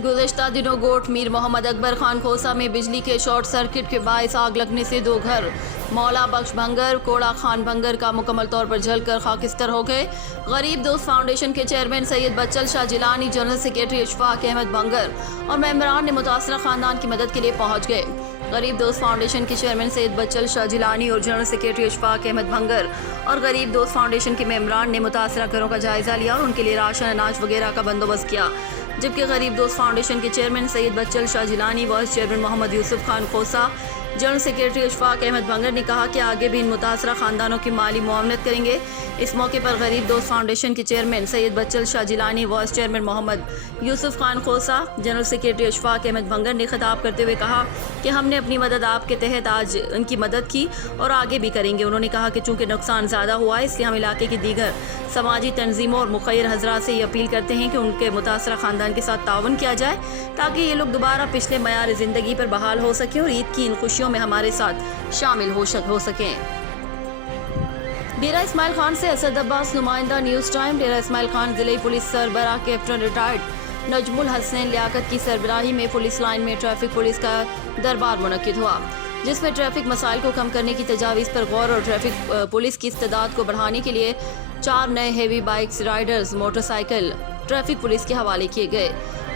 गुज़श्ता दिनों गोट मीर मोहम्मद अकबर खान खोसा में बिजली के शॉर्ट सर्किट के बायस आग लगने से 2 घर मौला बख्श भंगर कोड़ा खान भंगर का मुकम्मल तौर पर जलकर खाकिस्तर हो गए। गरीब दोस्त फाउंडेशन के चेयरमैन सैयद बच्चल शाह जिलानी, जनरल सेक्रेटरी अशफाक अहमद भंगर और मेंबरान ने मुतासरा खानदान की मदद के लिए पहुंच गए। गरीब दोस्त फाउंडेशन के चेयरमैन सैयद बच्चल शाह जिलानी और जनरल सेक्रेटरी अशफाक अहमद भंगर और गरीब दोस्त फाउंडेशन के मेंबरान ने मुतासरा घरों का जायजा लिया और उनके लिए राशन, अनाज वगैरह का बंदोबस्त किया। जबकि गरीब दोस्त फाउंडेशन के चेयरमैन सैयद बच्चल शाह जिलानी, वाइस चेयरमैन मोहम्मद यूसुफ खान खोसा, जनरल सेक्रेटरी अशफाक अहमद भंगर ने कहा कि आगे भी इन मुतासरा खानदानों की माली मुआवनत करेंगे। इस मौके पर गरीब दोस्त फाउंडेशन के चेयरमैन सैयद बच्चल शाह जिलानी, वाइस चेयरमैन मोहम्मद यूसुफ खान खोसा, जनरल सेक्रेटरी अशफाक अहमद भंगर ने खिताब करते हुए कहा कि हमने अपनी मदद आपके तहत आज उनकी मदद की और आगे भी करेंगे। उन्होंने कहा कि चूँकि नुकसान ज़्यादा हुआ है, इसलिए हम इलाके की दीगर समाजी तंजीमों और मुखैर हजरात से ये अपील करते हैं कि उनके मुतासरा खानदान के साथ ताउन किया जाए ताकि ये लोग दोबारा पिछले मयार ज़िंदगी पर बहाल हो सकें और ईद की इन खुशियों में हमारे साथ शामिल हो सकें। डेरा इस्माइल खान से असद अब्बास, नुमाइंदा, न्यूज़ टाइम। डेरा इस्माइल खान जिले पुलिस सरबराह कैप्टन रिटायर्ड नजमुल हसनैन लियाकत की सरबराही में पुलिस लाइन में ट्रैफिक पुलिस का दरबार मुनक्किद हुआ, जिसमें ट्रैफिक मसाइल को कम करने की तजावीज़ पर गौर और ट्रैफिक पुलिस की इस्तेदाद को बढ़ाने के लिए 4 नए heavy bikes, Riders, motorcycle traffic police के हवाले किए गए।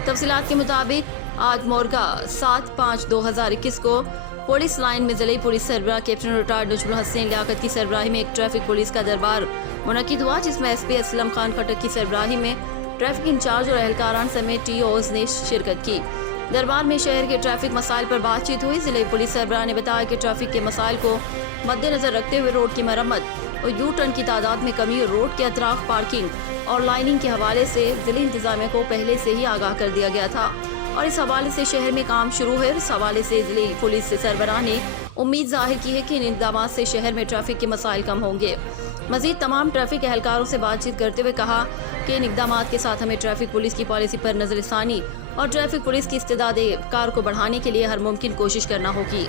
तफसीलात के मुताबिक आज मोरगा 7/5/2021 को पुलिस लाइन में जिले पुलिस सरबराह कैप्टन रिटायर्ड नजमुल हसनैन लियाकत की सरबराही में एक ट्रैफिक पुलिस का दरबार मुनक्किद हुआ, जिसमें एसपी असलम खान खटक की सरबराही में ट्रैफिक इंचार्ज और एहलकारान समेत टीओज ने शिरकत की। दरबार में शहर के ट्रैफिक मसाइल पर बातचीत हुई। जिले पुलिस सरबराह ने बताया कि ट्रैफिक के मसाइल को मद्देनजर रखते हुए रोड की मरम्मत और यू टर्न की तादाद में कमी और रोड के अतराफ पार्किंग और लाइनिंग के हवाले से जिले इंतजामिया को पहले से ही आगाह कर दिया गया था और इस हवाले से शहर में काम शुरू है। इस हवाले से जिले पुलिस सरबराह ने उम्मीद जाहिर की है कि इन इक़दामात से शहर में ट्रैफिक के मसाइल कम होंगे। मजीद तमाम ट्रैफिक एहलकारों से बातचीत करते हुए कहा कि इन इक़दामात के साथ हमें ट्रैफिक पुलिस की पॉलिसी पर नज़रसानी और ट्रैफिक पुलिस की इस्तेदाद कार को बढ़ाने के लिए हर मुमकिन कोशिश करना होगी।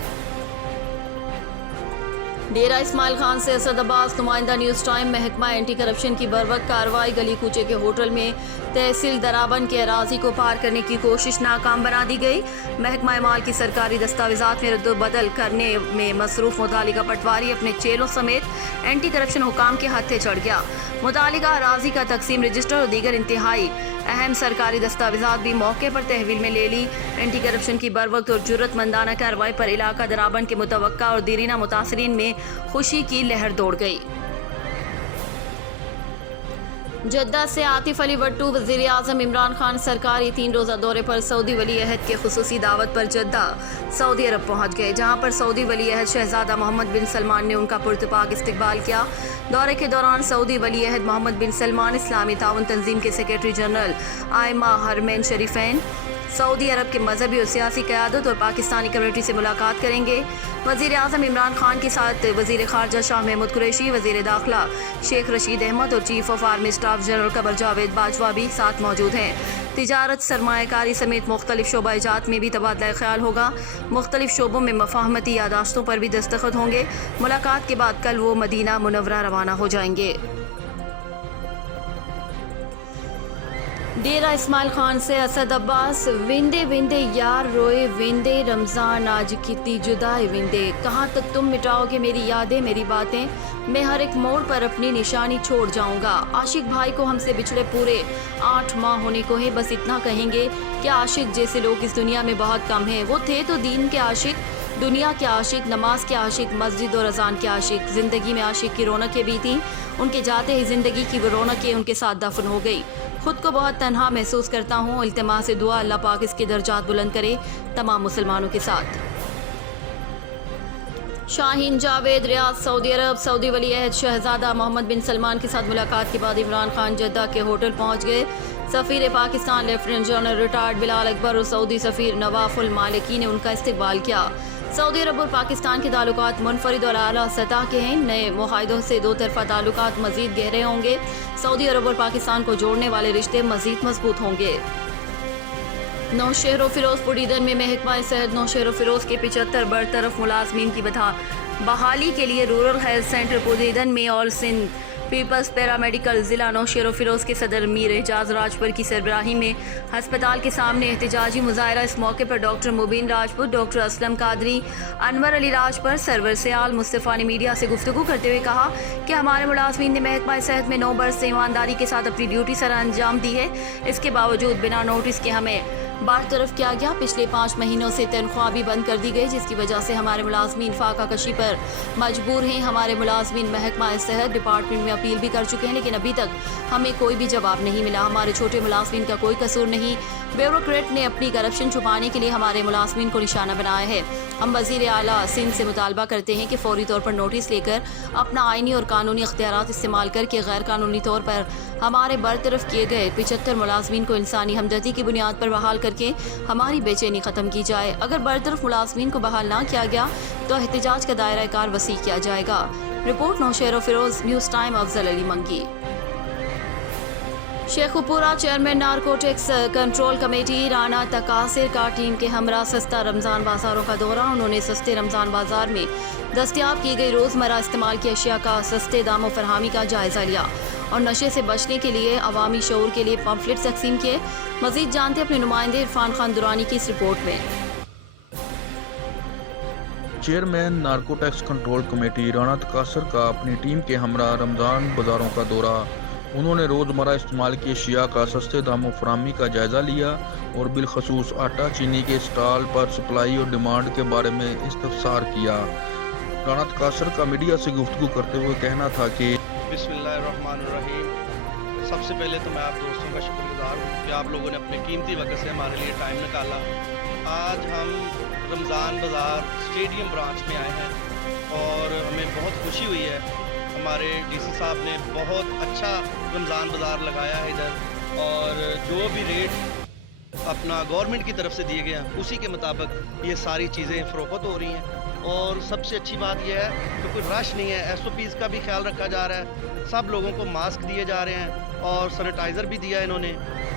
डेरा इस्माइल खान से असद अब्बास, नुमाइंदा, न्यूज़ टाइम। महकमा एंटी करप्शन की बरवक्त कार्रवाई। गली कूचे के होटल में तहसील दराबन के अराजी को पार करने की कोशिश नाकाम बना दी गई। महकमा माल की सरकारी दस्तावेजात में रद्द-बदल करने में मसरूफ मुतालिका पटवारी अपने चेलों समेत एंटी करप्शन हुकाम के हत्थे चढ़ गया। मुतालिका अराजी का तकसीम रजिस्टर और दीगर इंतहाई अहम सरकारी दस्तावेजात भी मौके पर तहवील में ले ली। एंटी करप्शन की बरवक्त और जुर्रतमंदाना कार्रवाई पर इलाका दराबन के मुतवक्का और दीरीना मुतासरीन में खुशी की लहर दौड़ गई। जद्दा से आतिफ अली भट्टू, वज़ीर आज़म इमरान खान सरकारी 3 रोज़ा दौरे पर सऊदी वली अहद के खुसूसी दावत पर जद्दा सऊदी अरब पहुंच गए, जहां पर सऊदी वली अहद शहजादा मोहम्मद बिन सलमान ने उनका पुरतपाक इस्तकबाल किया। दौरे के दौरान सऊदी वली अहद मोहम्मद बिन सलमान इस्लामी ताउन तंजीम के सेक्रेटरी जनरल आयमा हरमैन शरीफैन, सऊदी अरब के मजहबी और सियासी क़यादत और पाकिस्तानी कम्युनिटी से मुलाकात करेंगे। वज़ीर आज़म इमरान खान के साथ वज़ीर ख़ारजा शाह महमूद कुरैशी, वज़ीर दाखिला शेख रशीद अहमद और chief of army staff general Qamar Javed Bajwa भी साथ मौजूद हैं। तिजारत, सरमायाकारी समेत मुख्तलिफ शोबाजात में भी तबादला ख्याल होगा। मुख्तलिफ शोबों में मफाहमती यादाश्तों पर भी दस्तखत होंगे। मुलाकात के बाद कल वो मदीना मुनव्वरा रवाना हो जाएंगे। डेरा इस्माइल खान से असद अब्बास। विंदे विंदे यार रोए विंदे, रमज़ान आज कितनी जुदाई विंदे। कहाँ तक तुम मिटाओगे मेरी यादें, मेरी बातें, मैं हर एक मोड़ पर अपनी निशानी छोड़ जाऊंगा। आशिक भाई को हमसे बिछड़े पूरे 8 माह होने को है, बस इतना कहेंगे कि आशिक जैसे लोग इस दुनिया में बहुत कम हैं। वो थे तो दीन के आशिक, दुनिया के आशिक, नमाज के आशिक, मस्जिद और अजान के आशिक। ज़िंदगी में आशिक की रौनकें भी थीं, उनके जाते ही ज़िंदगी की वो रौनकें उनके साथ दफन हो गई। खुद को बहुत तन्हा महसूस करता हूँ। इल्तिमा से दुआ अल्लाह पाक इसके दर्जात बुलंद करे तमाम मुसलमानों के साथ। शाहीन जावेद, रियाद, सऊदी अरब। सऊदी वली अहद शहजादा मोहम्मद बिन सलमान के साथ मुलाकात के बाद इमरान खान जद्दा के होटल पहुँच गए। सफ़ीर Pakistan lieutenant general retired Bilal Akbar और सऊदी सफ़ीर नवाफुल मालिकी ने उनका इस्तकबाल किया। सऊदी अरब और पाकिस्तान के ताल्लुकात मुनफरिद और आला सतह के हैं। नए मुआहदों से 2 तरफ़ा ताल्लुकात मज़ीद गहरे होंगे। सऊदी अरब और पाकिस्तान को जोड़ने वाले रिश्ते मज़ीद मजबूत होंगे। नौशहर फिरोजपुर ईदन में महकमा सेहत नौशहर फिरोज के 75 बरतरफ मुलाजमीन की बहाली के लिए रूरल हेल्थ सेंटर पुदीदन में ऑल सिंध پیپلز پیرامیڈیکل ضلع نوشیر و فیروز کے صدر میر اعجاز راجپور کی سربراہی میں ہسپتال کے سامنے احتجاجی مظاہرہ۔ اس موقع پر ڈاکٹر مبین راجپور، ڈاکٹر اسلم قادری، انور علی راجپور، سرور سیال مصطفیٰ نے میڈیا سے گفتگو کرتے ہوئے کہا کہ ہمارے ملازمین نے محکمہ صحت میں 9 برس سے ایمانداری کے ساتھ اپنی ڈیوٹی سر انجام دی ہے، اس کے باوجود بنا نوٹس کے ہمیں برطرف کیا گیا۔ پچھلے 5 مہینوں سے تنخواہ بھی بند کر دی گئی، جس کی وجہ سے ہمارے ملازمین فاقہ کشی پر مجبور ہیں۔ ہمارے ملازمین محکمہ صحت ڈپارٹمنٹ میں اپیل بھی کر چکے ہیں، لیکن ابھی تک ہمیں کوئی بھی جواب نہیں ملا۔ ہمارے چھوٹے ملازمین کا کوئی قصور نہیں، بیوروکریٹ نے اپنی کرپشن چھپانے کے لیے ہمارے ملازمین کو نشانہ بنایا ہے۔ ہم وزیر اعلیٰ سندھ سے مطالبہ کرتے ہیں کہ فوری طور پر نوٹس لے کر اپنا آئینی اور قانونی اختیارات استعمال کر کے غیر قانونی طور پر ہمارے برطرف کیے گئے 75 ملازمین کو انسانی ہمدردی کی بنیاد پر بحال کر کے ہماری بے چینی ختم کی جائے۔ اگر برطرف ملازمین کو بحال نہ کیا گیا تو احتجاج کا دائرہ کار وسیع کیا جائے گا۔ Report Naushahro Feroze, news time, Afzal Ali Mangi. Sheikhupura chairman narcotics control committee Rana تقاصر کا ٹیم کے ہمراہ سستا رمضان بازاروں کا دورہ۔ انہوں نے سستے رمضان بازار میں دستیاب کی گئی روزمرہ استعمال کی اشیاء کا سستے داموں فراہمی کا جائزہ لیا اور نشے سے بچنے کے لیے عوامی شعور کے لیے پمفلٹ تقسیم کیے۔ مزید جانتے اپنے نمائندے عرفان خان درانی کی اس رپورٹ میں۔ Chairman narcotics control committee Rana تقاصر کا اپنی ٹیم کے ہمراہ رمضان بازاروں کا دورہ۔ انہوں نے روزمرہ استعمال کی اشیاء کا سستے داموں فراہمی کا جائزہ لیا اور بالخصوص آٹا چینی کے اسٹال پر سپلائی اور ڈیمانڈ کے بارے میں استفسار کیا۔ رانا تقاصر کا میڈیا سے گفتگو کرتے ہوئے کہنا تھا کہ بسم اللہ الرحمن الرحیم۔ سب سے پہلے تو میں آپ دوستوں کا شکر گزار ہوں کہ آپ لوگوں نے اپنے قیمتی وقت سے ہمارے لیے ٹائم نکالا۔ آج ہم رمضان بازار اسٹیڈیم برانچ میں آئے ہیں اور ہمیں بہت خوشی ہوئی ہے۔ ہمارے ڈی سی صاحب نے بہت اچھا رمضان بازار لگایا ہے ادھر، اور جو بھی ریٹ اپنا گورنمنٹ کی طرف سے دیے گئے ہیں اسی کے مطابق یہ ساری چیزیں فروخت ہو رہی ہیں۔ اور سب سے اچھی بات یہ ہے کہ کوئی رش نہیں ہے، ایس او پیز کا بھی خیال رکھا جا رہا ہے، سب لوگوں کو ماسک دیے جا رہے ہیں اور سینیٹائزر بھی دیا انہوں نے۔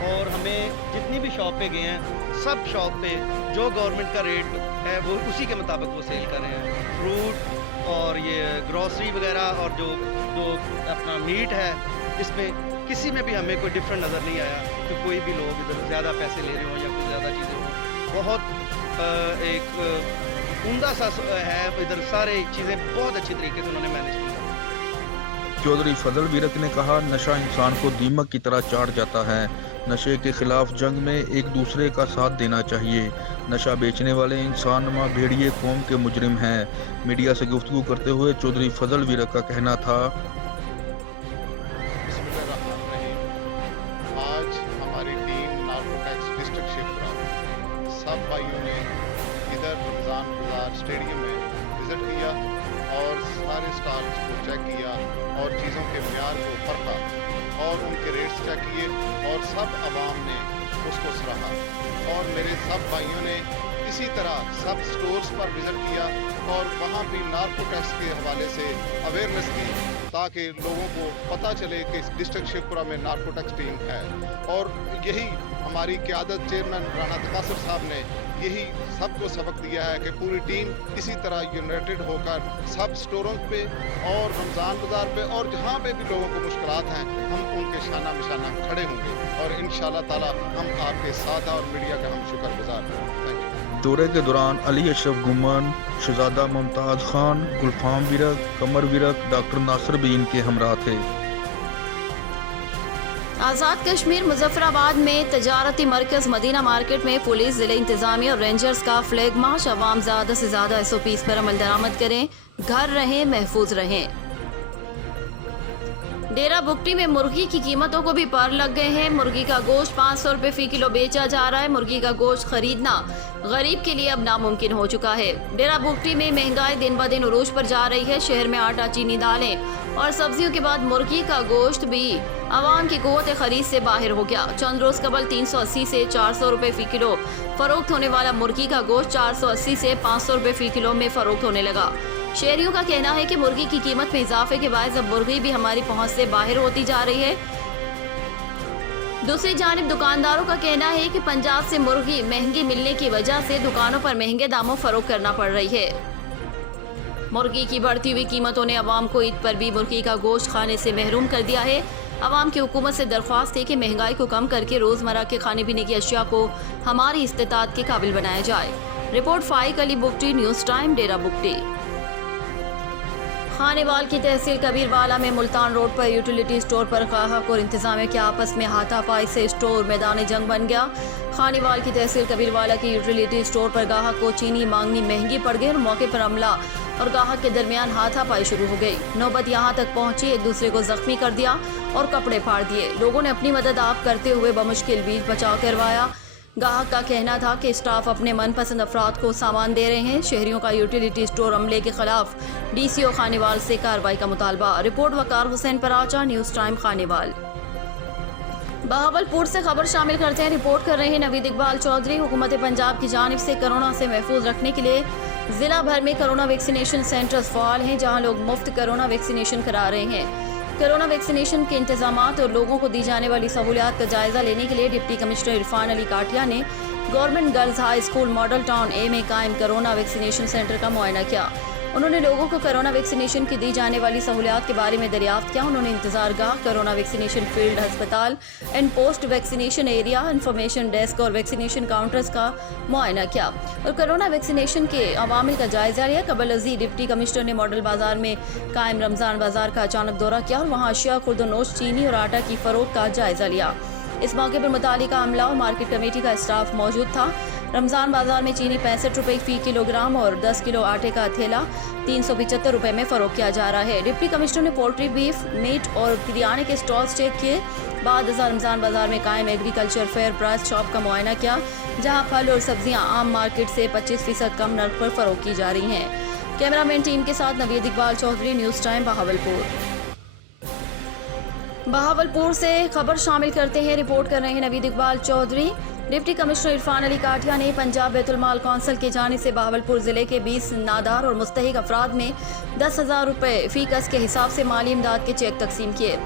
اور ہمیں جتنی بھی شاپ پہ گئے ہیں سب شاپ پہ جو گورنمنٹ کا ریٹ ہے وہ اسی کے مطابق وہ سیل کر رہے ہیں۔ فروٹ اور یہ گروسری وغیرہ اور جو اپنا میٹ ہے، اس میں کسی میں بھی ہمیں کوئی ڈفرینٹ نظر نہیں آیا کہ کوئی بھی لوگ ادھر زیادہ پیسے لے رہے ہوں یا کوئی زیادہ چیزیں ہوں۔ بہت ایک عمدہ سا ہے ادھر، سارے چیزیں بہت اچھی طریقے سے انہوں نے مینیج کی۔ چودھری فضل ویرک نے کہا، نشہ انسان کو دیمک کی طرح چاٹ جاتا ہے۔ نشے کے خلاف جنگ میں ایک دوسرے کا ساتھ دینا چاہیے۔ نشہ بیچنے والے انسان نما بھیڑیے قوم کے مجرم ہیں۔ میڈیا سے گفتگو کرتے ہوئے چودھری فضل ویرک کا کہنا تھا، بسم اللہ الرحمن الرحیم۔ آج ہماری ٹیم نارکوٹکس ڈسٹرکٹ شیخوپورہ سب بھائیوں نے ادھر رمضان بازار اسٹیڈیم میں وزٹ کیا اور سارے اسٹالس کو چیک کیا اور چیزوں کے معیار کو پرکھا اور ان کے ریٹس چیک کیے اور سب عوام نے اس کو سراہا۔ اور میرے سب بھائیوں نے اسی طرح سب سٹورز پر وزٹ کیا اور وہاں بھی نارکوٹکس کے حوالے سے اویئرنیس کی تاکہ لوگوں کو پتہ چلے کہ ڈسٹرکٹ شیخوپورہ میں نارکوٹکس ٹیم ہے۔ اور یہی ہماری قیادت چیئرمین رانا تقاصر صاحب نے یہی سب کو سبق دیا ہے کہ پوری ٹیم اسی طرح یونائٹڈ ہو کر سب سٹوروں پہ اور رمضان بازار پہ اور جہاں پہ بھی لوگوں کو مشکلات ہیں ہم ان کے شانہ بشانہ کھڑے ہوں گے اور انشاءاللہ تعالی ہم آپ کے ساتھ ہیں اور میڈیا کا ہم شکر گزار ہیں۔ Thank you. دورے کے دوران علی اشرف گمن، شہزادہ ممتاز خان، گلفام ویرک، قمر ویرک، ڈاکٹر ناصر بھی ان کے ہمراہ تھے۔ آزاد کشمیر مظفر آباد میں تجارتی مرکز مدینہ مارکیٹ میں پولیس، ضلع انتظامیہ اور رینجرز کا فلیگ مارچ۔ عوام زیادہ سے زیادہ ایس او پیز پر عمل درآمد کریں، گھر رہیں، محفوظ رہیں۔ ڈیرہ بگٹی میں مرغی کی قیمتوں کو بھی پر لگ گئے ہیں۔ مرغی کا گوشت 500 روپے فی کلو بیچا جا رہا ہے۔ مرغی کا گوشت خریدنا غریب کے لیے اب ناممکن ہو چکا ہے۔ ڈیرہ بگٹی میں مہنگائی دن بدن عروج پر جا رہی ہے۔ شہر میں آٹا، چینی، دالیں اور سبزیوں کے بعد مرغی کا گوشت بھی عوام کی قوت خرید سے باہر ہو گیا۔ چند روز قبل 380 سے 400 روپے فی کلو فروخت ہونے والا مرغی کا گوشت 480 سے 500 روپے فی کلو میں فروخت ہونے لگا۔ شہریوں کا کہنا ہے کہ مرغی کی قیمت میں اضافے کے باعث اب مرغی بھی ہماری پہنچ سے باہر ہوتی جا رہی ہے۔ دوسری جانب دکانداروں کا کہنا ہے کہ پنجاب سے مرغی مہنگی ملنے کی وجہ سے دکانوں پر مہنگے داموں فروخت کرنا پڑ رہی ہے۔ मुर्गी की बढ़ती हुई कीमतों ने अवाम को ईद पर भी मुर्गी का गोश्त खाने से महरूम कर दिया है। अवाम की हुकूमत से दरख्वास्त है कि महंगाई को कम करके रोज़मर्रा के खाने पीने की अशिया को हमारी इस्तेताअत के काबिल बनाया जाए। रिपोर्ट फाइक अली बुगटी, न्यूज़ टाइम, डेरा बुगटी। खानेवाल की तहसील कबीरवाला में मुल्तान रोड पर यूटिलिटी स्टोर पर ग्राहक और इंतजामिया के आपस में हाथापाई से स्टोर मैदान जंग बन गया। खानेवाल की तहसील कबीरवाला की यूटिलिटी स्टोर पर ग्राहक को चीनी मांगनी महंगी पड़ गई और मौके पर अमला और ग्राहक के दरमियान हाथापाई शुरू हो गई। नौबत यहाँ तक पहुंची, एक दूसरे को जख्मी कर दिया और कपड़े फाड़ दिए। लोगों ने अपनी मदद आप करते हुए बमुश्किल बीच बचाव करवाया। ग्राहक का कहना था कि स्टाफ अपने मनपसंद अफराद को सामान दे रहे हैं। शहरियों का यूटिलिटी स्टोर अमले के खिलाफ DCO खानेवाल से कार्रवाई का मुतालबा। रिपोर्ट वकार हुसैन पराचा, न्यूज़ टाइम, खानेवाल। बहावलपुर से खबर शामिल करते हैं। रिपोर्ट कर रहे हैं नवीद इकबाल चौधरी। हुकूमत पंजाब की जानिब से कोरोना से महफूज रखने के लिए जिला भर में कोरोना वैक्सीनेशन सेंटर्स फ़ाल हैं, जहां लोग मुफ्त कोरोना वैक्सीनेशन करा रहे हैं। कोरोना वैक्सीनेशन के इंतजामात और लोगों को दी जाने वाली सहूलियात का जायजा लेने के लिए डिप्टी कमिश्नर इरफान अली काठिया ने government girls high school model town A में कायम कोरोना वैक्सीनेशन सेंटर का मुआयना किया। उन्होंने लोगों को कोरोना वैक्सीनेशन की दी जाने वाली सहूलियात के बारे में दरियाफ्त किया। उन्होंने इंतजार गाह, कोरोना वैक्सीनेशन फील्ड, अस्पताल and post vaccination area, information desk और वैक्सीनेशन काउंटर्स का मुआयना किया और कोरोना वैक्सीनेशन के अवामिल का जायजा लिया। कबल अजीज डिप्टी कमिश्नर ने मॉडल बाजार में कायम रमज़ान बाजार का अचानक दौरा किया और वहाँ अशिया, खुर्दनोश, चीनी और आटा की फरोख्त का जायजा लिया। इस मौके पर मुतालिका अमला और मार्केट कमेटी का स्टाफ मौजूद था। रमज़ान बाजार में चीनी 65 रुपये फी किलोग्राम और 10 किलो आटे का थैला 375 रुपये में फ़रोख्त किया जा रहा है। डिप्टी कमिश्नर ने पोल्ट्री, बीफ, मीट और किरियाने के स्टॉल्स चेक किए। बाद रमज़ान बाजार में कायम एग्रीकल्चर फेयर प्राइस शॉप का मुआयना किया, जहां फल और सब्जियां आम मार्केट से 25% कम नर्ख पर फ़रोख्त की जा रही हैं। कैमरामैन टीम के साथ नवीद इकबाल चौधरी, न्यूज़ टाइम, बहावलपुर। बहावलपुर से खबर शामिल करते हैं। रिपोर्ट कर रहे हैं नवीद इकबाल चौधरी। डिप्टी कमिश्नर इरफान अली काठिया ने पंजाब बैतुल माल कौंसिल की जानिब से बहावलपुर ज़िले के 20 नादार और मुस्तहिक अफराद में 10,000 रुपये फ़ी कस के हिसाब से माली इमदाद के चेक तकसीम किए।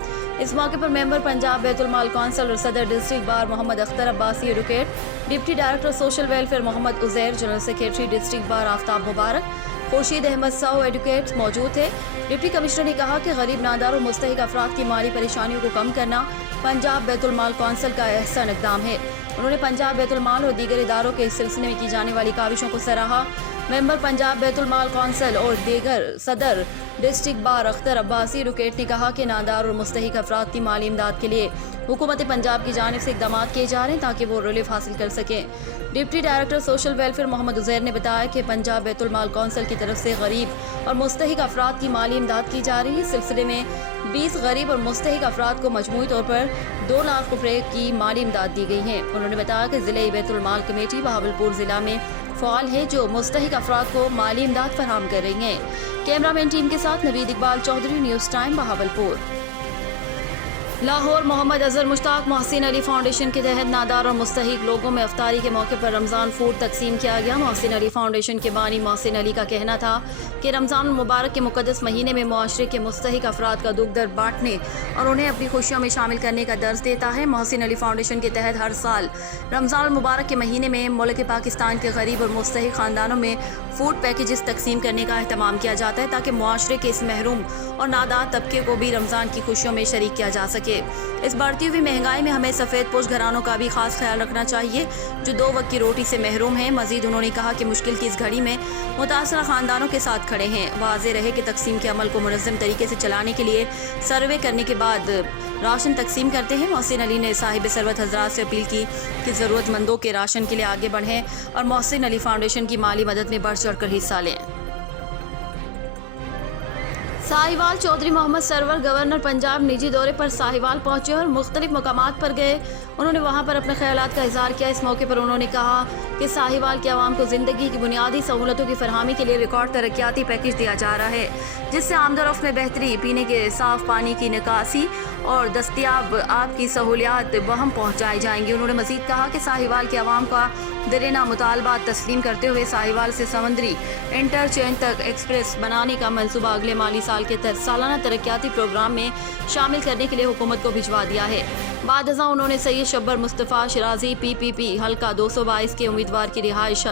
इस मौके पर मेंबर पंजाब बैतुल माल कौंसिल और सदर district bar Mohammad Akhtar Abbasi advocate, deputy director social welfare Mohammad Uzair, general secretary district bar Aftab Mubarak, Khurshid Ahmed Sahu advocate मौजूद थे। डिप्टी कमिश्नर ने कहा कि गरीब नादार और मुस्तहिक अफराद की माली परेशानियों को कम करना पंजाब बैतुल माल कौंसिल का अहसन इक़दाम है। उन्होंने पंजाब बैतुल माल और दीगर इदारों के इस सिलसिले में की जाने वाली काविशों को सराहा। मेंबर पंजाब बैतुल माल कौंसिल और दीगर सदर डिस्ट्रिक्ट बार अख्तर अब्बासी एडवोकेट ने कहा कि नादार और मुस्तहिक अफराद की माली इमदाद के लिए हुकूमत पंजाब की जानिब से इक़दाम किए जा रहे हैं ताकि वो रिलीफ हासिल कर सकें। Deputy director social welfare Mohammad Uzair ने बताया कि पंजाब बैतुल माल कौंसिल की तरफ से गरीब और मुस्तहिक अफराद की माली इमदाद की जा रही है। इस सिलसिले में 20 गरीब और मुस्तहिक अफराद को मजमूई तौर पर 2 लाख रुपये की माली इमदाद दी गई है। उन्होंने बताया कि ज़िले बैतुल माल कमेटी बहावलपुर ज़िला में फ़ाल है, जो मुस्तहिक अफराद को माली इमदाद फराहम कर रही हैं। कैमरामैन टीम के साथ Naveed Iqbal Chaudhry, news time, Bahawalpur. Lahore Muhammad Azhar Mushtaq Mohsin Ali foundation के तहत नादार और मुस्तहिक लोगों में अफ्तारी के मौके पर रमज़ान फूड तकसीम किया गया। मोहसिन अली फाउंडेशन के बानी मोहसिन अली का कहना था कि रमज़ान मुबारक के मुक़द्दस महीने में मुआशरे के मुस्तहिक अफराद का दुख दर्द बांटने और उन्हें अपनी खुशियों में शामिल करने का दर्ज देता है। मोहसिन अली फाउंडेशन के तहत हर साल रमज़ान मुबारक के महीने में मुल्क पाकिस्तान के गरीब और मुस्तहिक ख़ानदानों में फ़ूड पैकेजेस तकसीम करने का अहतमाम किया जाता है ताकि मुआशरे के इस महरूम और नादार तबके को भी रमज़ान की खुशियों में शरीक किया जा सके। इस बढ़ती हुई महंगाई में हमें सफ़ेद पोश घरानों का भी खास ख्याल रखना चाहिए जो 2 वक्त की रोटी से महरूम हैं। मजीद उन्होंने कहा कि मुश्किल की इस घड़ी में मुतासरा ख़ानदानों के साथ खड़े हैं। वाज़ेह रहे कि तकसीम के अमल को मुनज़्ज़म तरीके से चलाने के लिए सर्वे करने के बाद राशन तकसीम करते हैं। मोहसिन अली ने साहिब सरवत हज़रात से अपील की कि ज़रूरतमंदों के राशन के लिए आगे बढ़ें और मोहसिन अली फाउंडेशन की माली मदद में बढ़ चढ़ कर हिस्सा लें। साहिवाल चौधरी मोहम्मद सरवर गवर्नर पंजाब निजी दौरे पर साहिवाल पहुंचे और मुख्तलिफ मकामात पर गए। उन्होंने वहां पर अपने ख्यालात का इजहार किया। इस मौके पर उन्होंने कहा कि साहिवाल के आवाम को ज़िंदगी की बुनियादी सहूलतों की फरहमी के लिए रिकॉर्ड तरक्याती पैकेज दिया जा रहा है, जिससे आमदोरफ्त में बेहतरी, पीने के साफ पानी की निकासी और दस्तियाब आब की सहूलियात वहम पहुँचाई जाएंगी। उन्होंने मज़ीद कहा कि साहिवाल के आवाम का दरेना मुतालबात तस्लीम करते हुए साहिवाल से समंदरी इंटरचेंज तक एक्सप्रेस बनाने का मनसूबा अगले माली साल साल के सालाना तरक्याती प्रोग्राम में शामिल करने के लिए हुकूमत को भिजवा दिया है। बाद अज़ां उन्होंने सैयद शब्बर मुस्तफ़ा शिराजी PPP हल्का 222 के उम्मीदवार की रिहाइश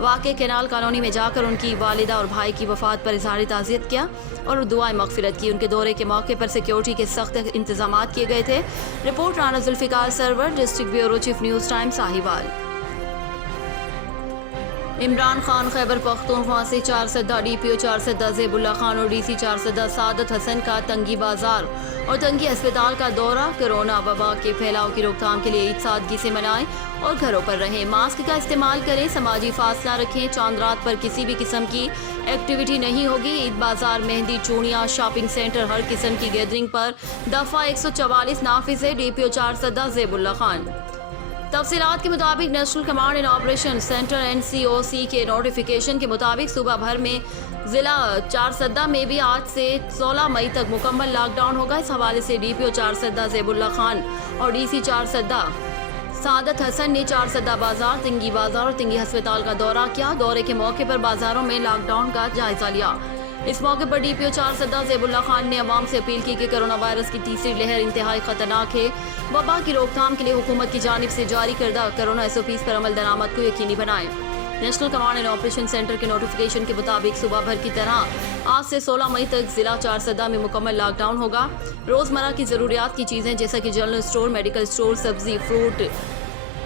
वाक़े केनाल कॉलोनी में जाकर उनकी वालिदा और भाई की वफ़ात पर इज़हार ताज़ियत किया और दुआएं मग़फ़िरत की। उनके दौरे के मौके पर सिक्योरिटी के सख्त इंतजाम किए गए थे। Report Rana Zulfiqar Sarwar, district bureau chief, news time, Sahiwal. Imran Khan Khyber Pakhtunkhwa से 4 सद्दा DPO 4 सद्दा ज़ेबुल्ला खान और DC 4 सद्दा सादत हसन का तंगी बाजार और तंगी अस्पताल का दौरा। कोरोना वबा के फैलाव की रोकथाम के लिए ईद सादगी से मनाएं और घरों पर रहें, मास्क का इस्तेमाल करें, समाजी फासला रखें। चांद रात पर किसी भी किस्म की एक्टिविटी नहीं होगी। ईद बाजार, मेहंदी, चूड़ियाँ, शॉपिंग सेंटर, हर किस्म की गैदरिंग पर दफ़ा 144 नाफिज है। DPO 4 सद्दा ज़ेबुल्ला खान। तफसीलात के मुताबिक national command and operation centre NCOC के नोटिफिकेशन के मुताबिक सूबा भर में ज़िला 4 सद्दा में भी आज से 16 मई तक मुकम्मल लॉकडाउन होगा। इस हवाले से DPO 4 सद्दा ज़ेबुल्ला खान और DC 4 सद्दा सादत हसन ने 4 सद्दा बाजार, तिंगी बाजार और तिंगी अस्पताल का दौरा किया। दौरे के मौके पर बाजारों में लॉकडाउन का जायजा लिया। इस मौके पर DPO 4 सद्दा ज़ेबुल्ला खान ने अवाम से अपील की कि कोरोना वायरस की तीसरी लहर इंतहाई खतरनाक है। वबा की रोकथाम के लिए हुकूमत की जानिब से जारी करदा कोरोना SOPs पर अमल दरामद को यकीनी बनाएं। National command and operation centre के नोटिफिकेशन के मुताबिक सुबह भर की तरह आज से 16 मई तक जिला 4 सद्दा में मुकम्मल लॉकडाउन होगा। रोज़मर्रा की ज़रूरियात की चीज़ें जैसा कि जनरल स्टोर, मेडिकल स्टोर, सब्जी, फ्रूट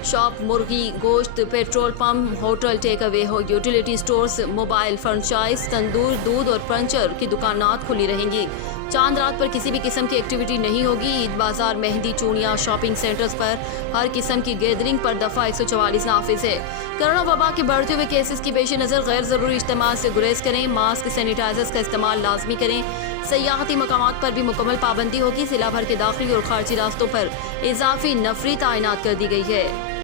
शॉप, मुर्गी, गोश्त, petrol pump, hotel, take away हो, यूटिलिटी स्टोर्स, मोबाइल, फ्रेंचाइज, तंदूर, दूध और पंचर की दुकानात खुली रहेंगी। चांद रात पर किसी भी किस्म की एक्टिविटी नहीं होगी। ईद बाजार, मेहंदी, चूड़ियाँ, शॉपिंग सेंटर्स पर हर किस्म की गैदरिंग पर दफ़ा 144 नाफिज है। कोरोना वबा के बढ़ते हुए केसेस की पेश नज़र गैर ज़रूरी इज्तिमा से गुरेज करें, मास्क, सैनिटाइजर्स का इस्तेमाल लाजमी करें। सयाहती मकामात पर भी मुकम्मल पाबंदी होगी। जिला भर के दाखिली और खारजी रास्तों पर इजाफी नफरी तैनात कर दी गई है।